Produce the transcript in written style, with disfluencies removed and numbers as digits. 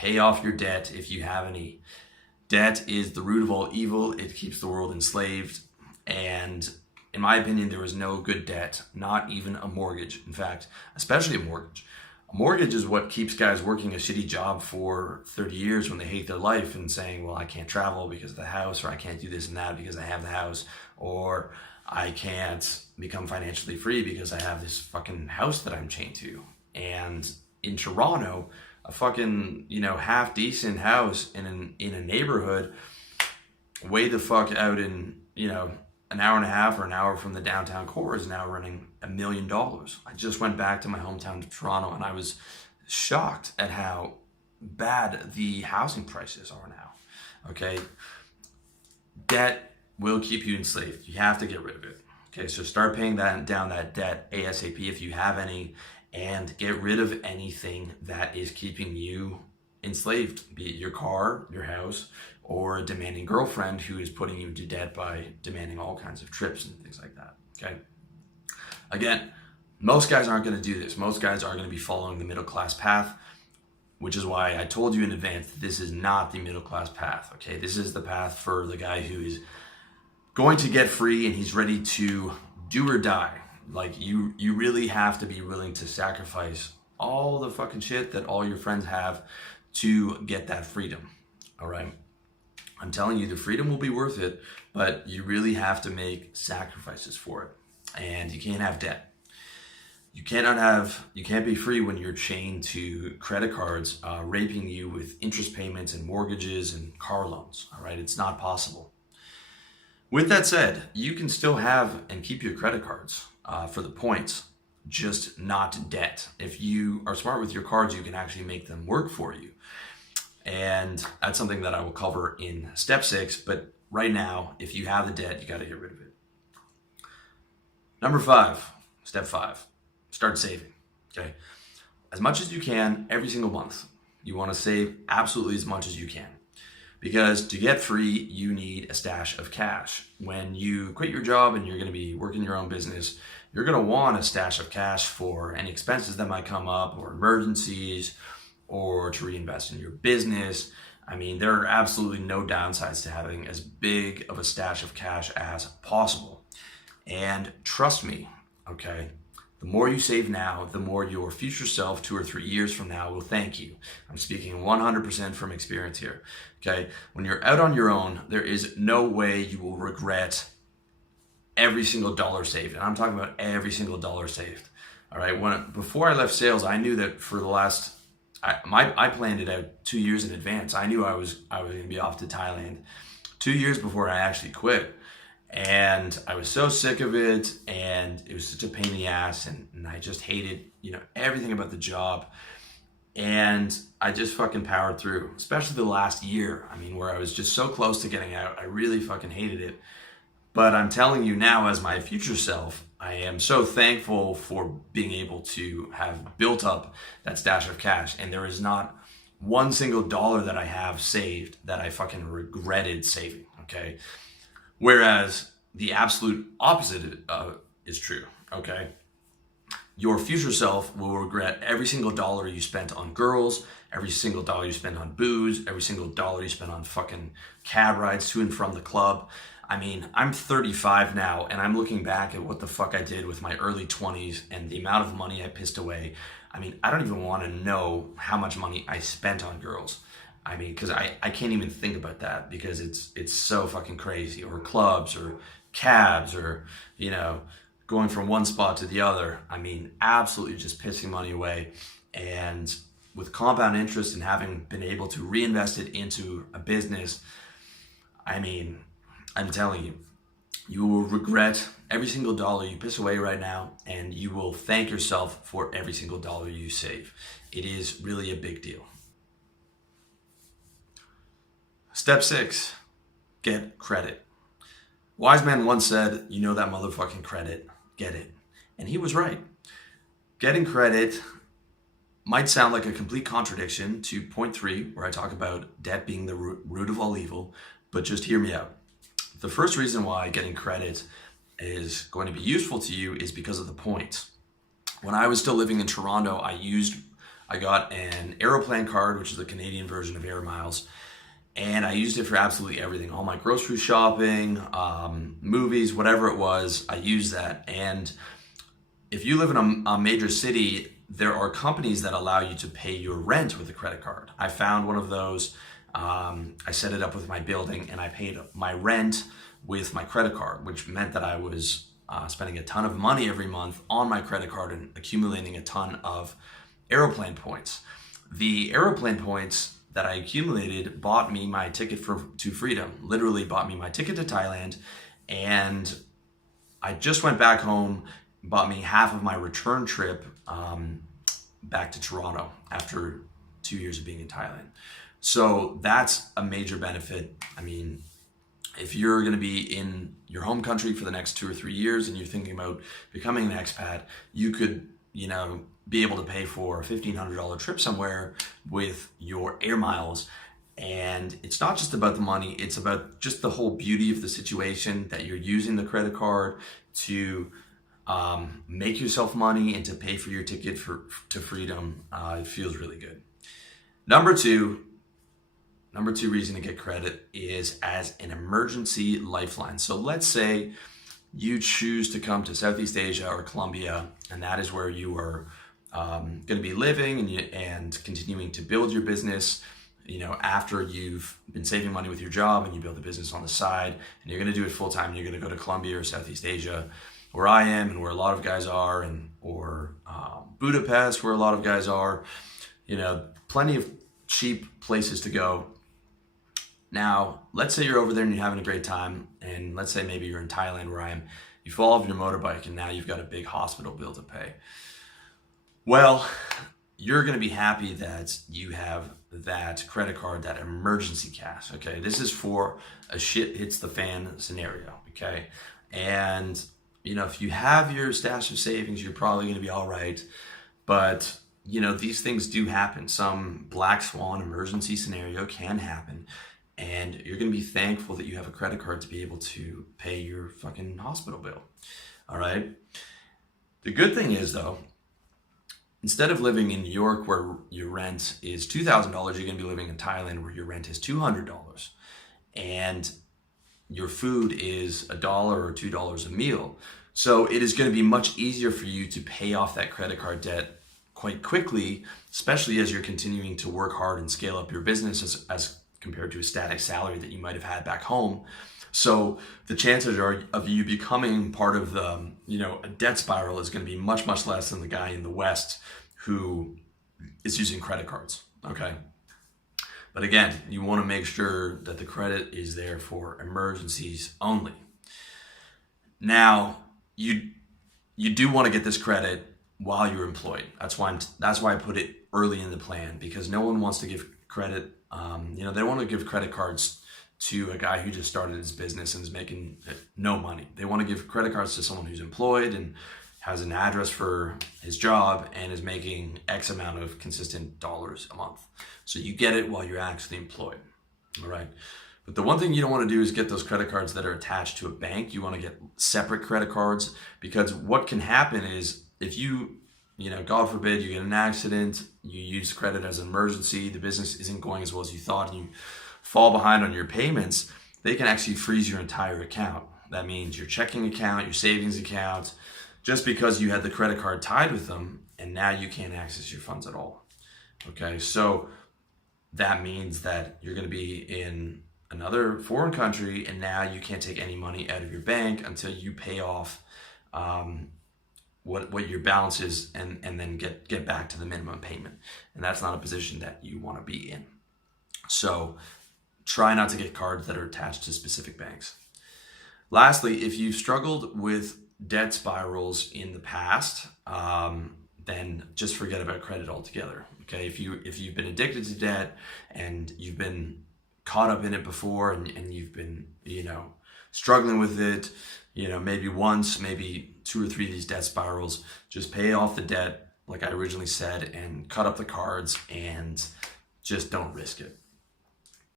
Pay off your debt if you have any. Debt is the root of all evil. It keeps the world enslaved. And in my opinion, there is no good debt, not even a mortgage. In fact, especially a mortgage. A mortgage is what keeps guys working a shitty job for 30 years when they hate their life and saying, well, I can't travel because of the house, or I can't do this and that because I have the house, or I can't become financially free because I have this fucking house that I'm chained to. And in Toronto, a fucking, half decent house in a neighborhood way the fuck out in, an hour and a half or an hour from the downtown core is now running $1 million. I just went back to my hometown of Toronto and I was shocked at how bad the housing prices are now. Okay. Debt will keep you enslaved. You have to get rid of it. Okay. So start paying down that debt ASAP if you have any, and get rid of anything that is keeping you enslaved, be it your car, your house, or a demanding girlfriend who is putting you into debt by demanding all kinds of trips and things like that, okay? Again, most guys aren't going to do this. Most guys are going to be following the middle class path, which is why I told you in advance that this is not the middle class path, okay? This is the path for the guy who is going to get free and he's ready to do or die. Like, you really have to be willing to sacrifice all the fucking shit that all your friends have to get that freedom, all right? I'm telling you, the freedom will be worth it, but you really have to make sacrifices for it. And you can't have debt. You can't be free when you're chained to credit cards, raping you with interest payments and mortgages and car loans, all right? It's not possible. With that said, you can still have and keep your credit cards for the points, just not debt. If you are smart with your cards, you can actually make them work for you. And that's something that I will cover in step 6. But right now, if you have the debt, you got to get rid of it. Number 5, step 5, start saving. Okay. As much as you can every single month. You want to save absolutely as much as you can. Because to get free, you need a stash of cash. When you quit your job and you're going to be working your own business, you're going to want a stash of cash for any expenses that might come up, or emergencies, or to reinvest in your business. I mean, there are absolutely no downsides to having as big of a stash of cash as possible. And trust me, okay, the more you save now, the more your future self 2 or 3 years from now will thank you. I'm speaking 100% from experience here, okay? When you're out on your own, there is no way you will regret every single dollar saved. And I'm talking about every single dollar saved, all right? Before I left sales, I knew that for the last, I planned it out 2 years in advance. I knew I was going to be off to Thailand 2 years before I actually quit. And I was so sick of it, and it was such a pain in the ass, and I just hated, everything about the job. And I just fucking powered through, especially the last year. I mean, where I was just so close to getting out. I really fucking hated it. But I'm telling you now, as my future self, I am so thankful for being able to have built up that stash of cash. And there is not one single dollar that I have saved that I fucking regretted saving, okay? Whereas the absolute opposite is true, okay? Your future self will regret every single dollar you spent on girls, every single dollar you spent on booze, every single dollar you spent on fucking cab rides to and from the club. I mean, I'm 35 now, and I'm looking back at what the fuck I did with my early 20s and the amount of money I pissed away. I mean, I don't even want to know how much money I spent on girls. I mean, because I can't even think about that, because it's so fucking crazy. Or clubs, or cabs, or, going from one spot to the other. I mean, absolutely just pissing money away. And with compound interest and having been able to reinvest it into a business, I mean, I'm telling you, you will regret every single dollar you piss away right now, and you will thank yourself for every single dollar you save. It is really a big deal. Step 6, get credit. Wise man once said, you know that motherfucking credit, get it. And he was right. Getting credit might sound like a complete contradiction to point 3, where I talk about debt being the root of all evil, but just hear me out. The first reason why getting credit is going to be useful to you is because of the points. When I was still living in Toronto, I used I got an Aeroplan card, which is the Canadian version of Air Miles, and I used it for absolutely everything. All my grocery shopping, movies, whatever it was, I used that. And if you live in a major city, there are companies that allow you to pay your rent with a credit card. I found one of those. I set it up with my building, and I paid my rent with my credit card, which meant that I was spending a ton of money every month on my credit card and accumulating a ton of Aeroplan points. The Aeroplan points that I accumulated bought me my ticket to freedom, literally bought me my ticket to Thailand, and I just went back home, bought me half of my return trip back to Toronto after 2 years of being in Thailand. So that's a major benefit. I mean, if you're going to be in your home country for the next 2 or 3 years and you're thinking about becoming an expat, you could, be able to pay for a $1,500 trip somewhere with your Air Miles. And it's not just about the money, it's about just the whole beauty of the situation that you're using the credit card to make yourself money and to pay for your ticket to freedom. It feels really good. Number two reason to get credit is as an emergency lifeline. So let's say you choose to come to Southeast Asia or Colombia, and that is where you are going to be living and continuing to build your business. After you've been saving money with your job and you build a business on the side, and you're going to do it full time. You're going to go to Colombia or Southeast Asia, where I am and where a lot of guys are, or Budapest, where a lot of guys are. Plenty of cheap places to go. Now, let's say you're over there and you're having a great time, and let's say maybe you're in Thailand where I am. You fall off your motorbike and now you've got a big hospital bill to pay. Well, you're going to be happy that you have that credit card, that emergency cash, okay? This is for a shit hits the fan scenario, okay? And, if you have your stash of savings, you're probably going to be all right. But, these things do happen. Some black swan emergency scenario can happen. And you're going to be thankful that you have a credit card to be able to pay your fucking hospital bill. All right? The good thing is, though, instead of living in New York where your rent is $2,000, you're going to be living in Thailand where your rent is $200. And your food is $1 or $2 a meal. So it is going to be much easier for you to pay off that credit card debt quite quickly, especially as you're continuing to work hard and scale up your business as compared to a static salary that you might have had back home. So the chances are of you becoming part of the, a debt spiral is going to be much, much less than the guy in the West who is using credit cards, okay? But again, you want to make sure that the credit is there for emergencies only. Now, you do want to get this credit while you're employed. That's why I put it early in the plan, because no one wants to give credit. They don't want to give credit cards to a guy who just started his business and is making no money. They want to give credit cards to someone who's employed and has an address for his job and is making X amount of consistent dollars a month. So you get it while you're actually employed. All right. But the one thing you don't want to do is get those credit cards that are attached to a bank. You want to get separate credit cards, because what can happen is if you, God forbid, you get an accident, you use credit as an emergency, the business isn't going as well as you thought, and you fall behind on your payments, they can actually freeze your entire account. That means your checking account, your savings account, just because you had the credit card tied with them, and now you can't access your funds at all. Okay, so that means that you're going to be in another foreign country, and now you can't take any money out of your bank until you pay off what your balance is, and then get back to the minimum payment. And that's not a position that you want to be in. So try not to get cards that are attached to specific banks. Lastly, if you've struggled with debt spirals in the past, then just forget about credit altogether. Okay, if you've been addicted to debt and you've been caught up in it before, and you've been struggling with it, maybe once, maybe 2 or 3 of these debt spirals, just pay off the debt like I originally said and cut up the cards and just don't risk it.